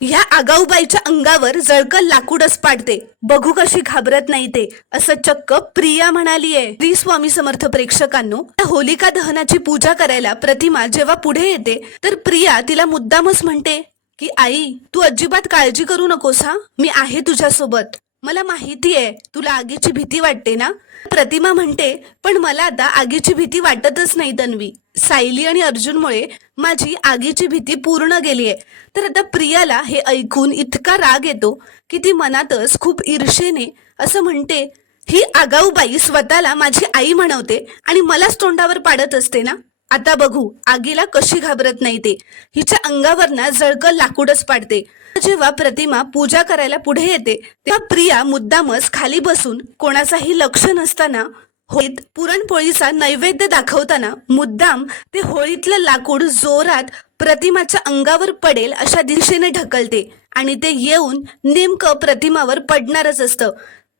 ह्या आगाऊबाईच्या अंगावर जळकं लाकूडच पाडते, बघू कशी घाबरत नाही ते, असं चक्क प्रिया म्हणालीये. श्री स्वामी समर्थ प्रेक्षकांनो, होलिका दहनाची पूजा करायला प्रतिमा जेव्हा पुढे येते तर प्रिया तिला मुद्दामच म्हणते की आई, तू अजिबात काळजी करू नकोस, हा मी आहे तुझ्यासोबत. मला माहिती आहे तुला आगीची भीती वाटते ना. प्रतिमा म्हणते, पण मला आता आगीची भीती वाटतच नाही तन्वी. सायली आणि अर्जुनमुळे माझी आगीची भीती पूर्ण गेलीये. तर आता प्रियाला हे ऐकून इतका राग येतो की ती मनातच खूप ईर्षेने असं म्हणते, ही आगाऊ बाई स्वतःला माझी आई म्हणवते आणि मलाच तोंडावर पाडत असते ना. आता बघू आगीला कशी घाबरत नाही ते. हिच्या अंगावर ना जळकं लाकूडच पाडते. जेव्हा प्रतिमा पूजा करायला पुढे येते तेव्हा प्रिया मुद्दामच खाली बसून कोणाचाही लक्ष नसताना होळीत पुरणपोळीचा नैवेद्य दाखवताना मुद्दाम ते होळीतलं लाकूड जोरात प्रतिमाच्या अंगावर पडेल अशा दिशेने ढकलते आणि ते येऊन नेमकं प्रतिमावर पडणारच असतं.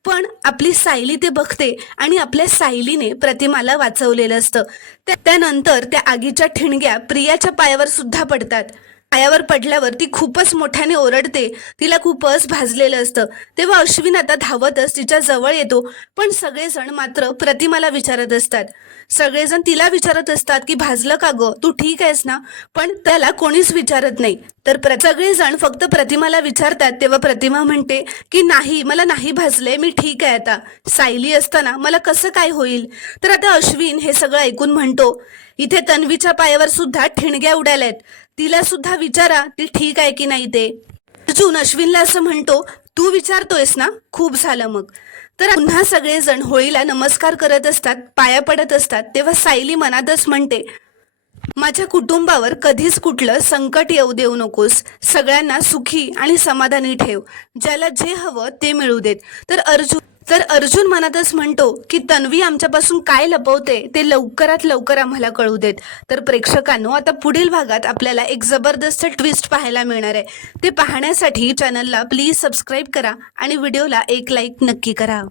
पण आपली सायली ते बघते आणि आपल्या सायलीने प्रतिमाला वाचवलेलं असतं. त्यानंतर त्या आगीच्या ठिणग्या प्रियाच्या पायावर सुद्धा पडतात. पायावर पडल्यावर ती खूपच मोठ्याने ओरडते. तिला खूपच भाजलेलं असतं. तेव्हा अश्विन आता धावतच तिच्या जवळ येतो. पण सगळेजण मात्र प्रतिमाला विचारत असतात. सगळेजण तिला विचारत असतात की भाजलं का ग, तू ठीक आहेस ना. पण त्याला कोणीच विचारत नाही. तर सगळेजण फक्त प्रतिमाला विचारतात. तेव्हा प्रतिमा म्हणते की नाही, मला नाही भाजले, मी ठीक आहे आता. सायली असताना मला कसं काय होईल. तर आता अश्विन हे सगळं ऐकून म्हणतो, इथे तन्वीच्या पायावर सुद्धा ठिणग्या उडाल्यात, तिला सुद्धा विचारा ती ठीक आहे की नाही ते. अर्जुन अश्विनला असं म्हणतो, तू विचारतोयस ना, खूप झालं मग. तर पुन्हा सगळेजण होळीला नमस्कार करत असतात, पाया पडत असतात. तेव्हा सायली मनातच म्हणते, माझ्या कुटुंबावर कधीच कुठलं संकट येऊ देऊ नकोस. सगळ्यांना सुखी आणि समाधानी ठेव. ज्याला जे हवं ते मिळू देत. तर अर्जुन मनातच म्हणतो की तन्वी आमच्यापासून काय लपवते ते लवकरात लवकर आम्हाला कळू देत. तर प्रेक्षकांनो, आता पुढील भागात आपल्याला एक जबरदस्त ट्विस्ट पाहायला मिळणार आहे. ते पाहण्यासाठी चॅनलला प्लीज सबस्क्राईब करा आणि व्हिडिओला एक लाईक नक्की करा.